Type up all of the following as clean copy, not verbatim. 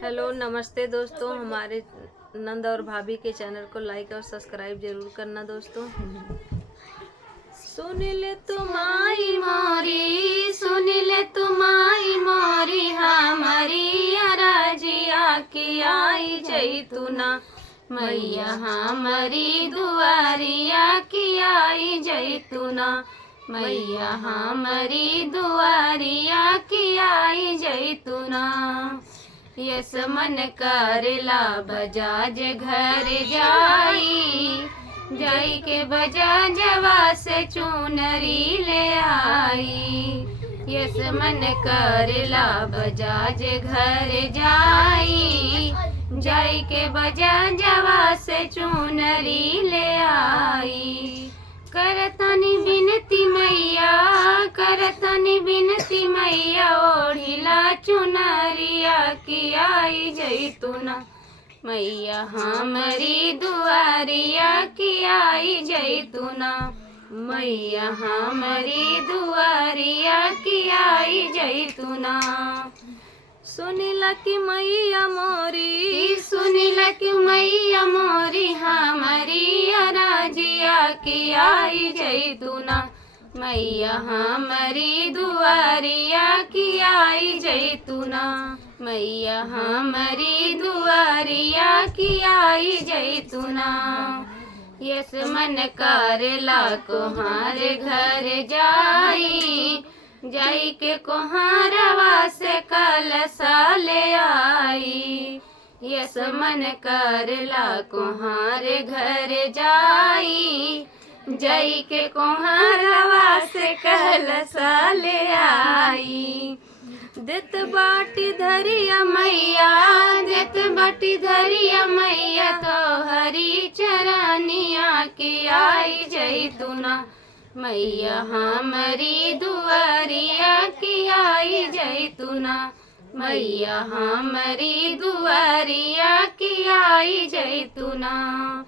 Hello नमस्ते दोस्तों, हमारे नंद और भाभी के चैनल को लाइक और सब्सक्राइब जरूर करना दोस्तों। सुन ले तुम्हारी मोरी, सुन ले तुम्हारी मोरी, हमारी अराजिया की आई जैतुना मैया, हमारी दुआरिया की आई जैतुना मैया, हमारी दुआरिया की आई जैतुना। यस मन करेला बजाज घर जाई के बजाजवा से चुनरी ले आई। यस मन करेला बजाज घर जाई के बजाजवा से चुनरी ले आई। करतनी बिनती मैया, करतनी बिनती मैया, ओढ़िला चुनरिया की आई जैतुना मैया, हमारी दुआरिया की आई जैतुना मैया, हमारी दुआरिया की आई जैतुना। सुनिला की मैया मोरी, सुनिला की मैया मोरी, हमारी अराजिया की आई जैतुना मैया, हमारी दुआरिया की आई जैतुना मैया, हमारी दुआरिया की आई जैतुना। यस मन करेला कोहार घर जाई के कोहारवा से कलसा ले आई। यस मन करेला कोहार घर जाई के कोहारवा से कलसा ले आई। देत बाटी धरिया मैया, देत बाटी धरिया मैया, तो हरी चरनिया की आई जैतुना मैया, हमारी दुआरिया की आई जैतुना मैया, हमारी दुआरिया की आई जैतुना।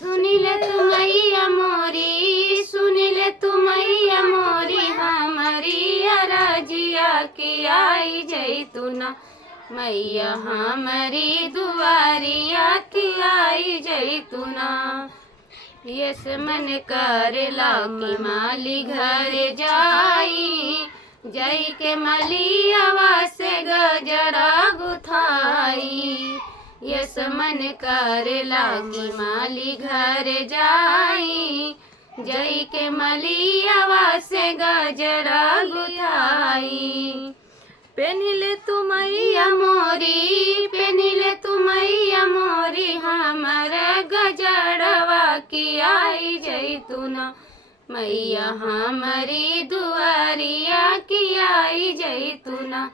सुनिल तू मैया मोरी, सुनिल तू मैया मोरी, हमारी अराजिया की आई जैतुना मैया, हमारी दुआरिया की आई जैतुना। यस मन करेला की माली घर जाई के मलियावा से गजरा गुथाई। यस मन करेला की माली घर जाई के मलियावा से गजरा गुथाई। पेनिले तू मैया मोरी, पेनिले तू मैया मोरी, हमारा गजरवा की आई जैतुना मैया, हमारी दुआरिया की आई जैतुना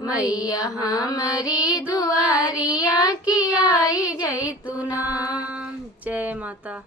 मैया, हमारी दुआरिया की आई जैतुना। जय माता।